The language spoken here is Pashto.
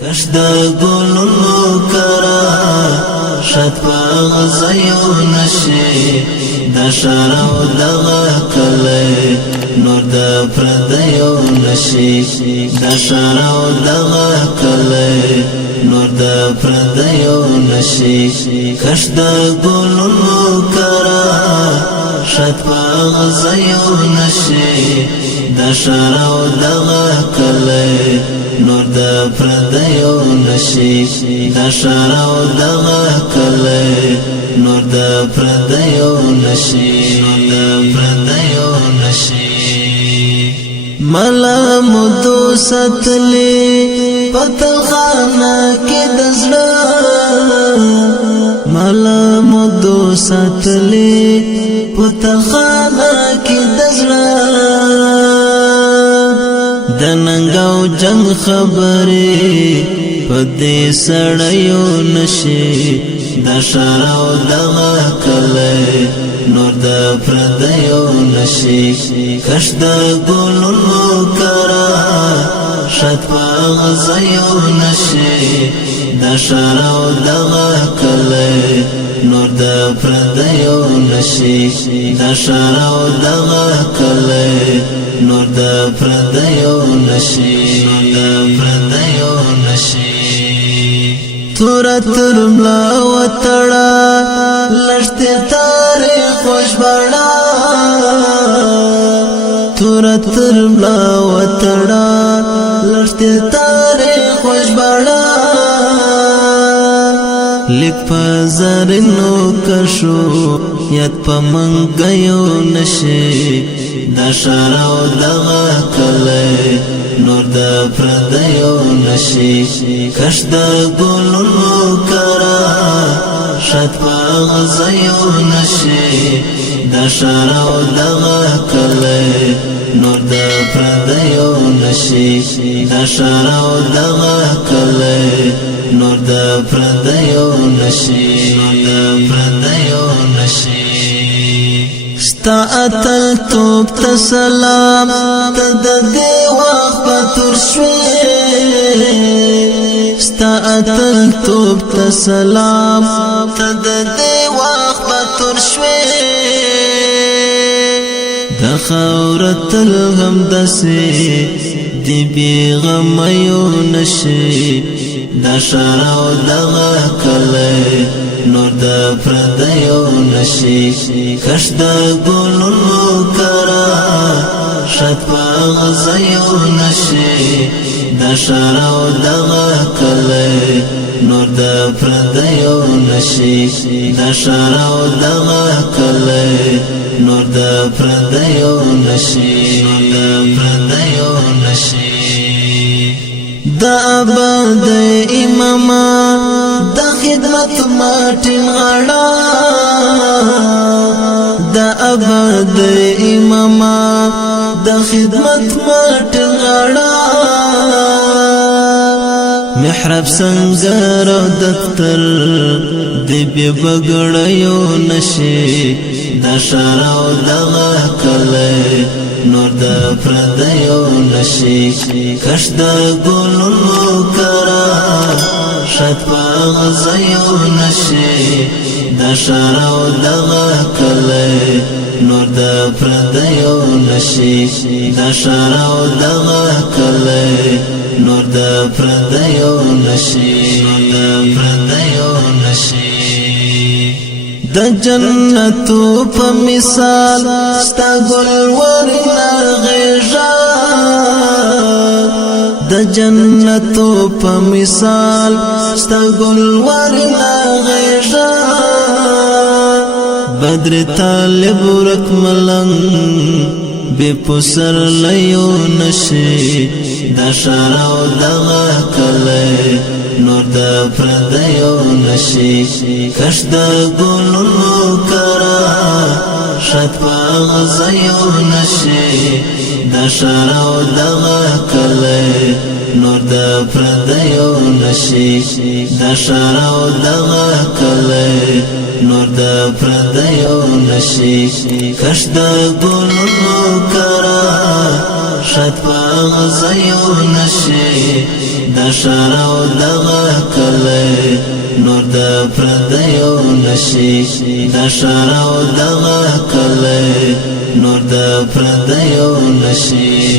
کش د ګلونو کرا شت په غزيو نشي د شرو دغه کله نور د پردیو نشي د شرو دغه کله نور د پردیو نشي کش د ګلونو کرا شت په غزيو نشي د شرو دغه کله نور د پردیو نشي د شرو دغه کله نور د پردیو نشي ملا مدو ستلی پتل خانه کې دزړه ملا مدو ستلی پتل خانه کې دزړه د ننګو جنگ خبرې پدې سړیو نشي د شرو دغه کله نور د پردیو نشي کش د ګلونو کرا شت په غزيو نشي د شرو دغه کله نور د پردیو نشي د شرو دغه کله نور د پردیو نشي تورا ترملا وتړه لشته تاریخ خوش بڑا تورا ترملا وتړه لشته تاریخ خوش بڑا لیک پزرنو کشو یاد پمنګیو نشي د شرو دغه کله نور د پردیو نشي کش د ګلونو کرا شت په غزيو نشي د شرو دغه کله نور د پردیو نشي د شرو دغه کله نور د پردیو نشي ستا اتل توب تسلام تد دی وقت پتر شوی ستا اتل توب تسلام تد دی وقت پتر شوی د خورت الغم دسی دی بیغمیو نشی د شرو دغه کله نور د پردیو نشي کش د ګلونو کرا شت په غزيو نشي د شرو دغه کله نور د پردیو نشي د شرو دغه کله نور د پردیو نشي دا آباد اماما دا خدمت ماتن غڑا دا آباد اماما دا خدمت ماتن غڑا محراب سنگر و دفتر دی بی بگڑیو نشی دا شرو دغه کله نور د پردیو نشي کش د ګلونو کرا شت په غزيو نشي د شرو دغه کله نور د پردیو نشي د شرو دغه کله نور د پردیو نشي د جنتو په مثال ستا ګل ورنه غېږه د جنتو په مثال ستا ګل ورنه غېږه بدر طالب ورک ملنګ بے پسر لیو نشي د شرو دغه کله نور د پردیو نشي کش د ګلونو کرا شت په غزيو نشي د شرو دغه کله نور د پردیو نشي د شرو دغه کله نور د پردیو نشي کش د ګلونو کرا شت په غزيو نشي د شارو دغه کلی نور د پردیو نشي د شارو دغه کلی نور د پردیو نشي